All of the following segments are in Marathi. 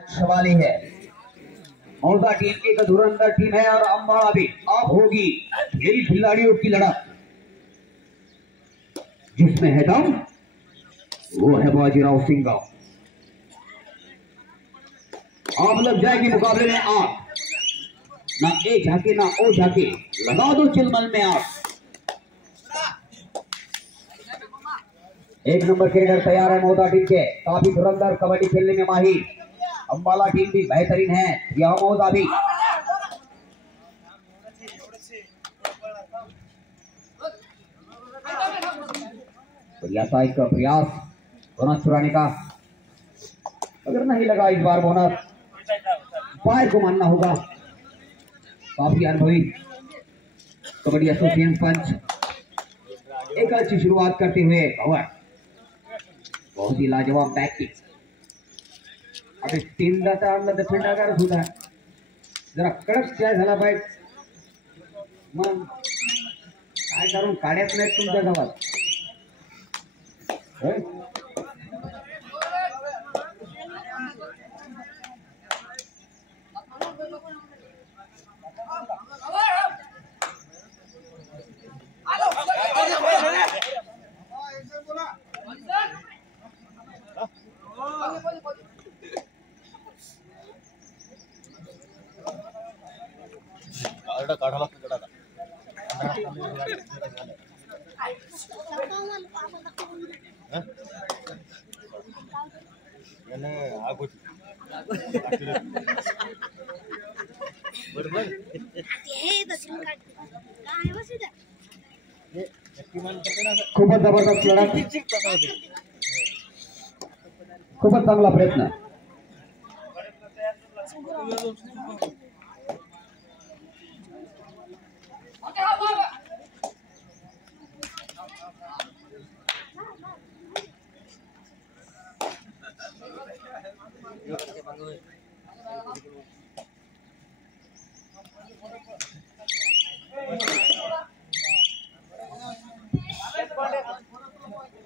सवाली है। मौजा टीम एक धुरंधर टीम है और अम्बाड़ा भी अब होगी खेल खिलाड़ियों की लड़ाई, जिसमें है दम वो है बाजीराव सिंह। आप लग जाएगी मुकाबले में आग, ना ए झाके ना ओ झाके, लगा दो चिलमल में आग। एक नंबर क्रिकेटर तैयार है मौजा टीम के, काफी धुरंधर कबड्डी खेलने में माहिर। अम्बाला टीम भी बेहतरीन है, यह मौजा भी। का प्रयास बोनस चुराने का, अगर नहीं लगा इस बार बोनस, फायर को मानना होगा। काफी अनुभवी कबड्डी एसोसिएशन पंच एक अच्छी शुरुआत करते हुए भवर, बहुत ही लाजवाब बैटिंग। अभी 3 डिफेंडर सुद्धा जरा कडक काय झाला पाहिजे, मग काय करून काढ्यात नाहीत तुमच्या गावात। खूपच जबरदस्त लढा, खूपच चांगला प्रयत्न।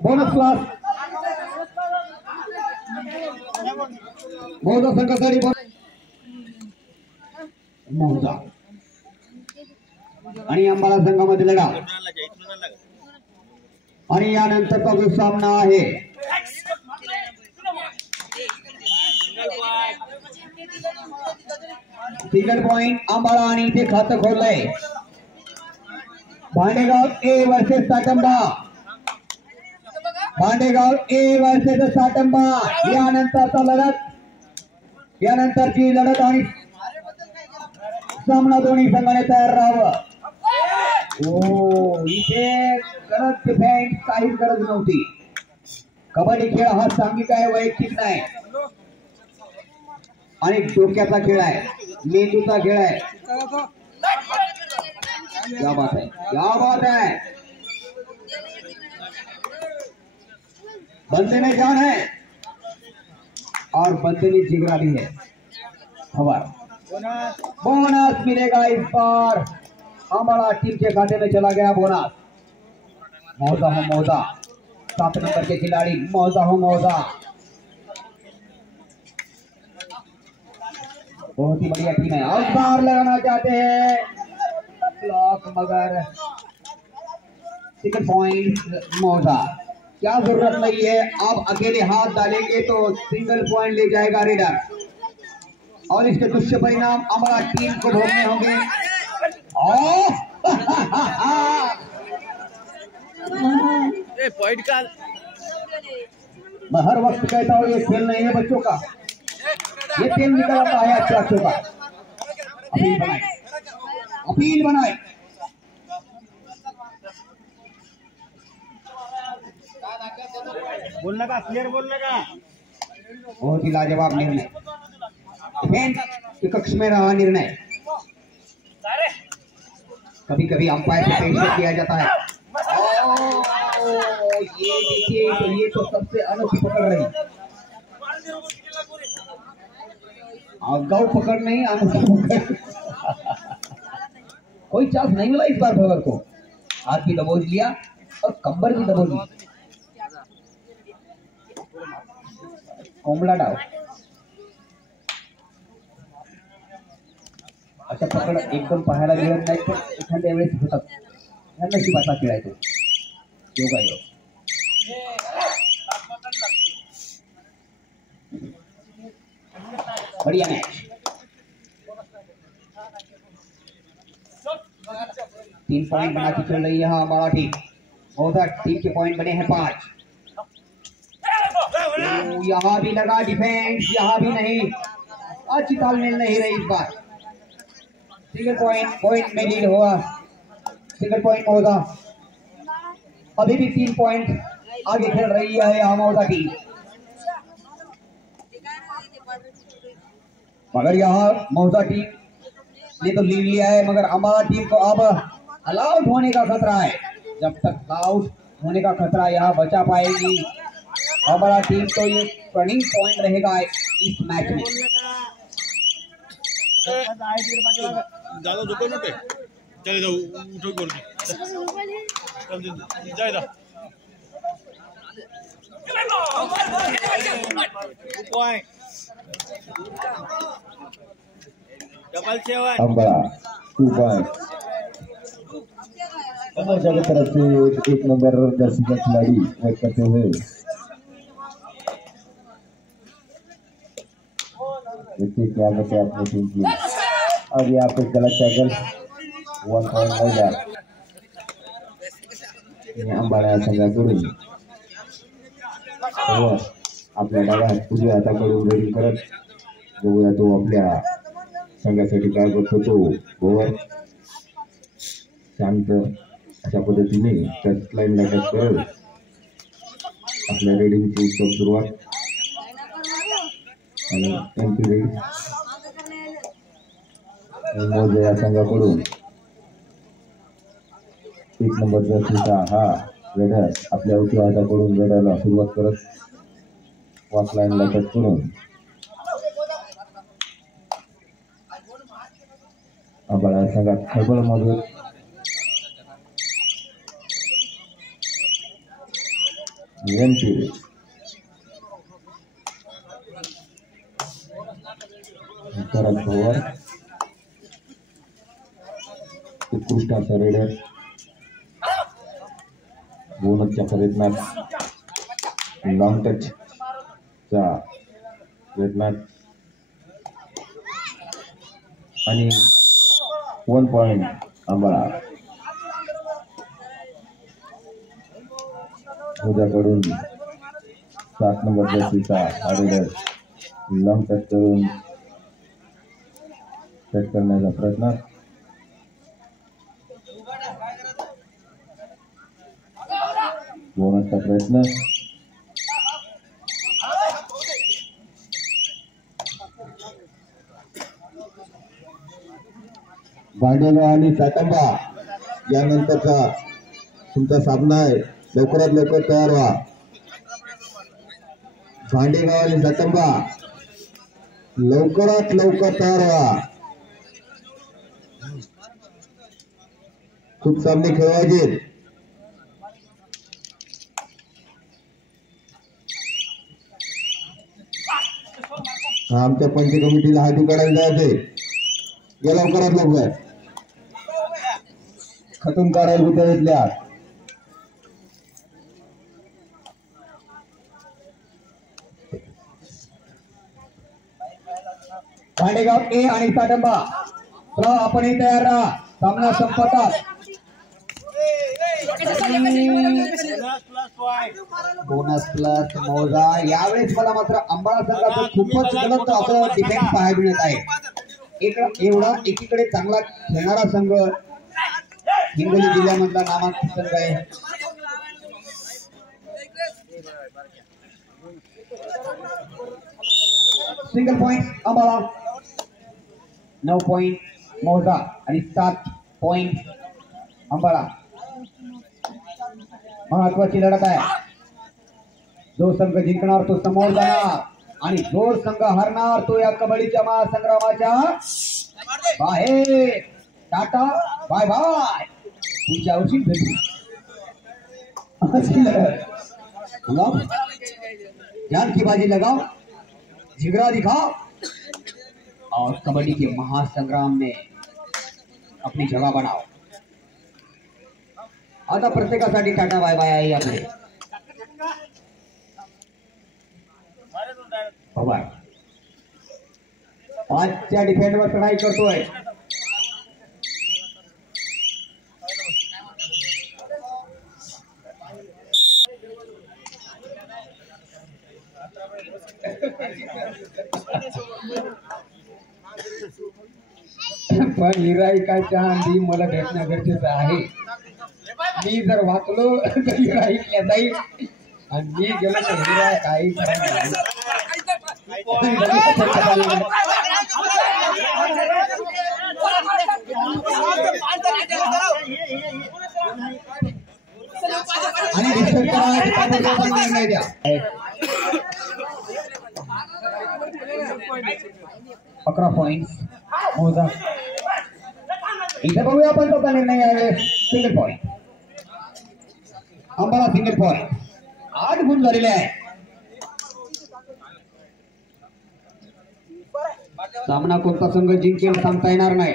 बोनस क्लास मौजा संघासाठी मौजा आणि अंबाला संघामध्ये लढा, आणि यानंतरचा जो सामना आहे सिंगल पॉइंट अंबाला, आणि इथे खातं खोललंय Bhandegaon A versus Satamba, Bhandegaon A versus Satamba. यानंतरचा लढत, यानंतरची लढत आणि सामना दोन्ही संघाने तयार राहावं। ओ इथे करत डिफेंस काहीच गरज नव्हती। कबड्डी खेळ हा सांघिक आहे, वैयक्तिक नाही, आणि डोक्याचा खेळ आहे, मेंदूचा खेळ आहे। क्या बात है, क्या बात है, बंदे में जान है और बंदे में जिगरा भी है। खबर बोनस मिलेगा इस बार, हमारा टीम के खाते में चला गया बोनस। मौजा हो मौजा, 7 नंबर के खिलाड़ी मौजा हो मौजा, बहुत ही बढ़िया टीम है। और बार लगाना चाहते हैं ब्लॉक, मगर सिंगल पॉइंट मौजा। क्या जरूरत नहीं है, आप अकेले हाथ डालेंगे तो सिंगल पॉइंट ले जाएगा रेडर, और इसके दुष्परिणाम हमारा टीम को भोगने होंगे। पॉइंट का मैं हर वक्त कहता हूँ ये खेल नहीं है बच्चों का, ये खेल निकल आता है अच्छे अच्छों का। अपील बनाए, अपील बनाए। बोलने का, क्लियर बोलने का। बहुत ही लाजवाब निर्णय, डिफेंस के कक्ष में रहा निर्णय। कभी कभी अंपायर से प्रेशर किया जाता है। ये देखिए, तो ये तो सबसे अनोखी पकड़ रही, गौ पकड़ नहीं, अनोखी पकड़। कोई चांस नहीं मिला इस बार भवर को, हाथ भी दबोच लिया और कंबर भी दबोच ली। कोमला डाव अशा पकड एकदम पाहायला मिळत नाही, पण एखाद्या वेळेस होतात. ह्या नशिबाचा खेळ आहे तो, योगायोग. बढ़िया मैच. 3 पॉइंट बना के चल रही है हमारा टीम. मौजा टीम के पॉइंट बने हैं 5. यहाँ भी लगा डिफेंस, यहाँ भी नहीं. अच्छी तालमेल नहीं रही इस बार. सिंगल पॉइंट में लीड हुआ. सिंगल पॉइंट मौजा. अभी भी 3 पॉइंट आगे खेल रही है मौजा टीम. मगर यहाँ मौजा टीम ने तो लीड लिया है, मगर हमारा टीम को अब आउट होने का खतरा है. जब तक आउट होने का खतरा यहाँ बचा पाएगी हमारा टीम, तो ये टर्निंग पॉइंट रहेगा इस मैच में. दादा दुकान पे चले जाओ, उठो कर दे जाए दा अंबा 2 पॉइंट. तमाशा की तरफ से 1 नंबर जर्सी का खिलाड़ी वेट करते हुए क्या बचे अपनी टीम की. और यहाँ पे गलत टैकल. 1 पॉइंट हो गया. अंबाळा संघाकडून आपल्या डाव्या उजव्या हाताकडून रेडिंग करत बघूया तो आपल्या संघासाठी काय करतो. तो ओव्हर शांत अशा पद्धतीने टच लाईनला टच करत आपल्या रेडिंगची उत्तम सुरुवात. आणि एमपी रेड मौजा या संघाकडून 1 नंबर जर्सीचा हा रेडर आपल्या उजव्या हाताकडून रेडरला सुरुवात करत वॉच लाईनला टच करून अंबाळा संघात खळबळ मध्ये एमपी परत ओव्हर. उत्कृष्ट असा रेडर बोनसच्या प्रयत्नात लॉंग टच चा प्रयत्नात आणि 1 पॉइंट अंबाळा. उद्याकडून 7 नंबर जर्सीचा हा रेडर लॉंग टच करून सेट करण्याचा प्रयत्न. बोनसचा प्रयत्न. भांडेगाव आणि सातंबा यानंतरचा तुमचा सामना आहे. लवकरात लवकर तयार व्हा. भांडेगाव आणि सातंबा लवकरात लवकर तयार व्हा. खूप सामने खेळवायचे. आमच्या पंच कमिटीला हाती काढायला जायचंय. या लवकरात लवकर खतून काढायला होत्या इथल्या. भांडेगाव ए आणि साटंबा चला आपणही तयार राहा. सामना संपतात. बोनस प्लस मौजा. यावेळेस मला मात्र अंबाळा संघाचं खूपच गलत आपलं डिफेन्स पाहायला मिळत आहे. एवढा एकीकडे चांगला खेळणारा संघ हिंगोली जिल्ह्यामधला नामांकित संघ आहे. Single point अंबाळा. 9 पॉइंट मौजा आणि 7 पॉइंट अंबाळा. महत्वाची लढत आहे. जो संघ जिंकणार तो समोर जाणार आणि जो संघ हरणार तो या कबड्डीच्या महासंग्रामाच्या बाहेर. Tata bye bye. पुढच्या वर्षी भेटू. जान की बाजी लगाओ, जिगरा दिखाओ और कबड्डी के महासंग्राम में अपनी जगह बनाओ. आता प्रत्येकासाठी टाटा बाय बाय आहे आपले. पवार 5च्या डिफेंडवर चढाई करतोय. पण हिराईकाच्या आधी मला भेटणं गरजेचं आहे. मी जर वाचलो तर हिराईकला जाईल आणि मी गेलो तर हिरा काही आणि द्या. 11 पॉइंट्स मोजा. इथे बघूया आपण तो निर्णय आहे. Single point Ambala single point 8 गुण झालेले आहे. सामना कोणता संघ जिंकेल सांगता येणार नाही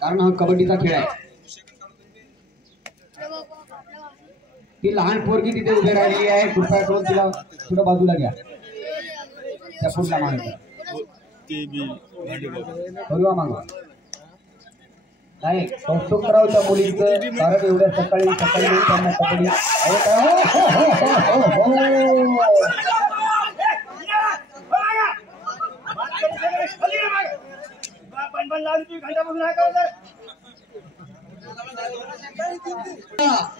कारण हा कबड्डीचा खेळ आहे. ती लहान पोरगी तिथे उभी राहिलेली आहे. कृपया करून तिला थोडं बाजूला घ्या. त्या पुढला मागे बघूया मागवा. नाही कौतुक करावं त्या मुलीचं कारण एवढ्या सकाळी त्यांना कबड्डी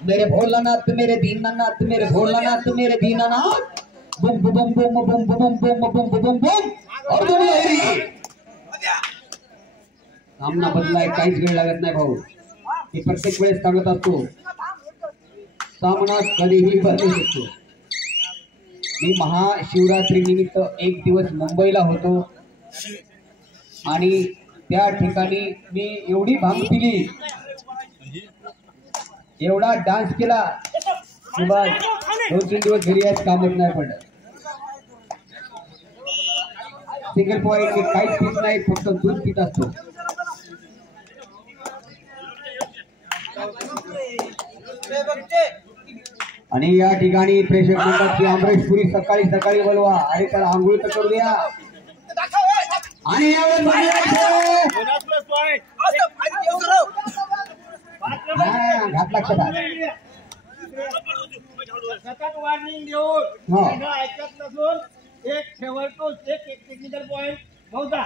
मेरे भोलानाथ मेरे दीनानाथ मेरे भोलानाथ मेरे दीनानाथ बुम बुम बुम बुम बुम बुम बुम बुम बुम बुम और सामना बदलाय काहीच वेळ लागत नाही भाऊ. मी प्रत्येक वेळेस सांगत असतो सामना कधीही बदलू शकतो. मी महाशिवरात्री निमित्त एक दिवस मुंबईला होतो आणि त्या ठिकाणी मी एवढी भांग पिली एवढा डान्स केला की बस 2-3 दिवस घरी यायचं कामच नाही पडलं. सिंगल पॉइंट मी काहीच पित नाही फक्त दूध पित असतो. आणि या ठिकाणी प्रेक्षक म्हणतात की अमरेश पुरी सकाळी सकाळी बोलवा. अरे त्याला आंघोळ तर करू द्या. आणि घात लक्षात वॉर्निंग देऊन ऐकत नसून एक शेवटतो एक टेक्निकल पॉइंट नव्हता.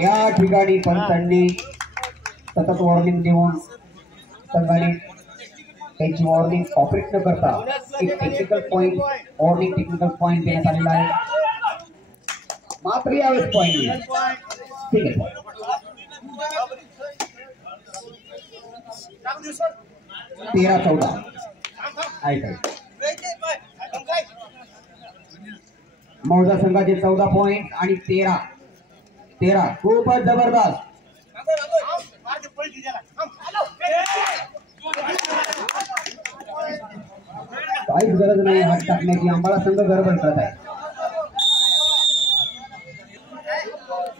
या ठिकाणी पंचांनी सतत वॉर्निंग देऊन संघाने त्यांची वॉर्निंग ऑपरेट न करता एक technical point warning technical point देण्यात आलेला आहे. मात्र यावेळेस पॉइंट ठीक आहे. 13-14 मौजा संघाचे 14 पॉइंट आणि 13 खूपच जबरदस्त. काहीच गरज नाही हात टाकण्याची. अंबाला संघ गडबड करत आहे.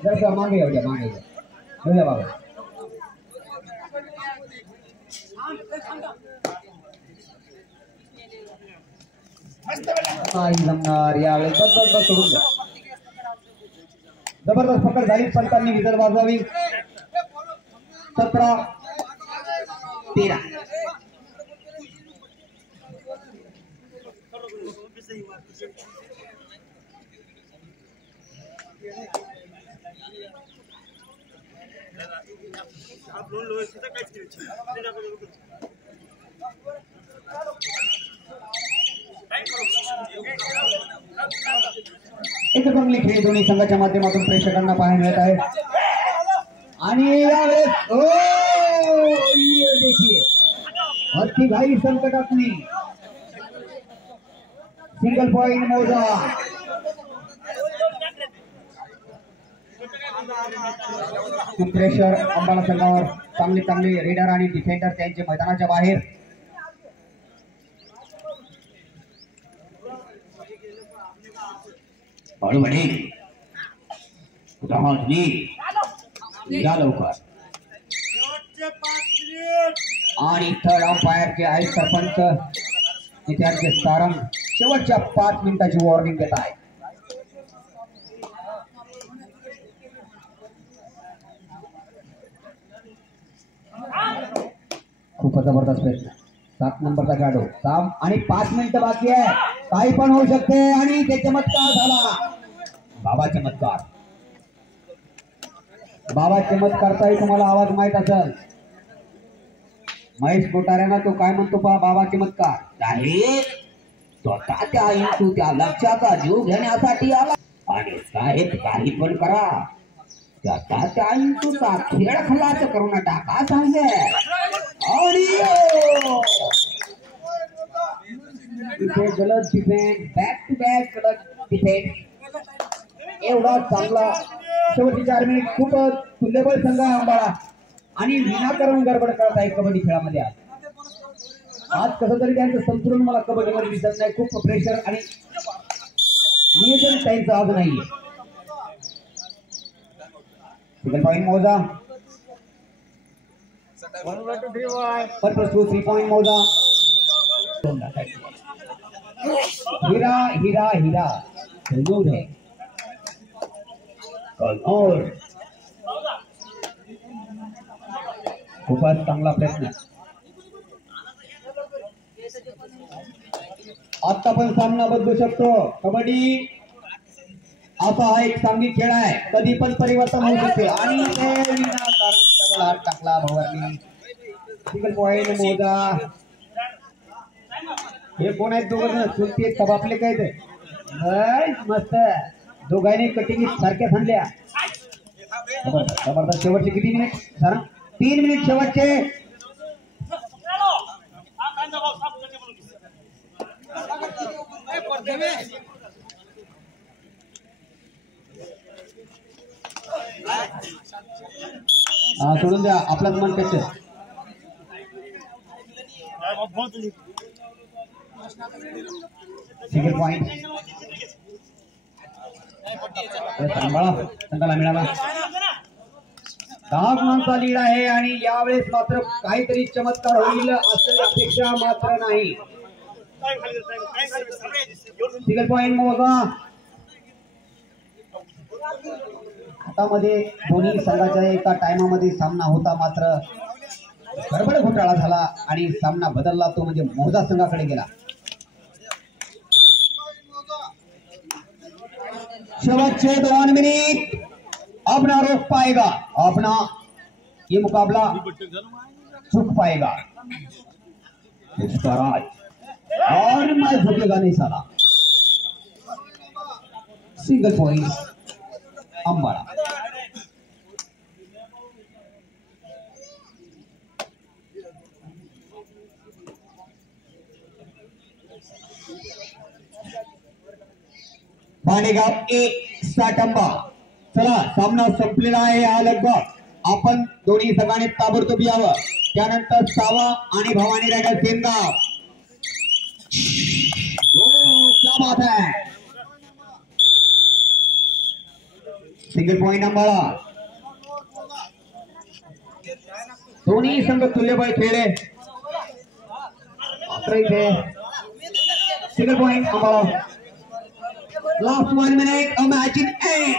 जर मागे येऊ द्या मागे येऊ बाबा. नाही जमणार यावेळेस सोडून द्या. जबरदस्त पकड झाली. पंचांनी विजय वाजवावी. 17-13 एक चांगली खेळ दोन्ही संघाच्या माध्यमातून प्रेक्षकांना पाहायला मिळत आहे. आणि यावेळेस देखिए हत्ती घाई संकटातली सिंगल पॉइंट मोजा. प्रेशर अंबाला संघावर. चांगले रेडर आणि डिफेंडर त्यांचे मैदानाच्या बाहेर. या लवकर आणि थर्ड अंपायरचे आहे सरपंच त्यांचे सारंग शेवटच्या 5 मिनिटाची वॉर्निंग देत आहे. खूपच जबरदस्त प्रयत्न. 7 नंबरचा खेळाडू साम आणि 5 मिनिटं बाकी आहे. काही पण होऊ शकते आणि ते चमत्कार झाला. बाबा चमत्कार. बाबा चमत्कारचाही तुम्हाला आवाज माहित असेल. महेश कोठाऱ्यांना तो काय म्हणतो पहा, बाबा चमत्कार. साहेब स्वतः त्या इंटू त्या लक्ष्याचा जीव घेण्यासाठी आला आणि साहेब काही पण करा त्याचा त्या इंटूचा खेळ खलास करून टाका सांगे. आणि इथे गलत डिफेंस, बॅक टू बॅक गलत डिफेंस. एवढा चांगला शेवटची 4 मिनिट. खूप तुल्यबळ संघ अंबाळा आणि विनाकारण गडबड करत आहे कबड्डी खेळामध्ये. आज कसं तरी त्यांचं संतुलन मला कबड्डीमध्ये दिसत नाही. खूप प्रेशर आणि नियोजन त्यांचं आज नाहीये. सिंगल पॉइंट मोजा. 3 पॉइंट मोजा. हीरा हीरा हीरा जरूर है कनौर. खूपच चांगला प्रयत्न. आता पण सामना बदलू शकतो. कबड्डी असा हा एक सांघिक खेळ आहे. कधी पण परिवर्तन होऊ शकते. आणि डबल हात टाकला भवानी. सिंगल पॉइंट मोजा. हे कोण आहेत दोघं? चुलती तबापले काय ते मस्त. दोघांनी कटिंग सारख्या थांबल्या. जबरदस्त. शेवटचे किती मिनिट सर? 3 मिनिट शेवटचे. सोडून द्या आपलाच मन कच्चे. सिंगल पॉइंट संघाला मिळाला. 10 गुणांचा लीड आहे आणि यावेळेस मात्र काहीतरी चमत्कार होईल अशी अपेक्षा मात्र नाही. सिंगल पॉइंट मोजा. हातामध्ये दोन्ही संघाच्या एका टाइमामध्ये सामना होता, मात्र गडबड घोटाळा झाला आणि सामना बदलला. तो म्हणजे मोजा संघाकडे गेला. शेवटचे 2 मिनिट. अपना रोक पाएगा, अपना ये मुकाबला चुक पाएगा. और मैं झुकेगा नहीं साला. Single point Ambada. भाडेगाव 1 साटंबा. चला सामना संपलेला आहे. हा लगभग आपण दोन्ही संघाने ताबडतोब यावं. त्यानंतर सावा आणि भवानी रायडर सेनगाव. क्या बात है. Single point Ambala. दोन्ही संघ तुल्यबळ खेळले. Single point Ambala. Last 1 minute. Match in end.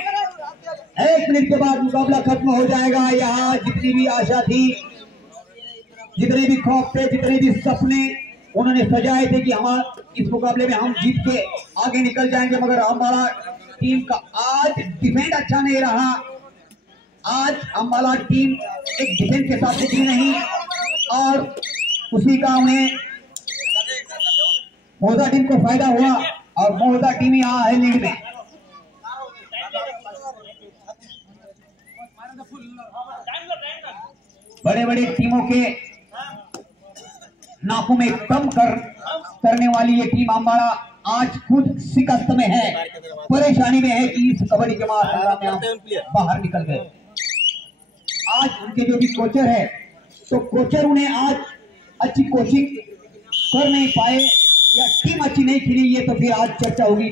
1 minute के बाद मुकाबला खत्म हो जाएगा. यहाँ जितनी भी आशा थी, जितने भी खौफ थे, जितने भी सपने उन्होंने सजाए थे कि हम इस मुकाबले में हम जीत के आगे निकल जाएंगे, मगर अंबाला टीम का आज डिफेंड अच्छा नहीं रहा. आज अंबाला टीम एक डिफेंस के साथ टीम नहीं, और उसी का उन्हें मोहदा टीम को फायदा हुआ और मोहदा टीम यहाँ है लीड में. बड़े बड़े टीमों के नाकों में कम करने वाली ये टीम अंबाड़ा आज खुद शिकस्त में है, परेशानी में है कि इस कबड्डी के महासंग्राम में हम बाहर निकल गए. आज उनके जो भी कोचर है, तो कोचर उन्हें आज अच्छी कोचिंग कर नहीं पाए या टीम अच्छी नहीं खेली, ये तो फिर आज चर्चा होगी.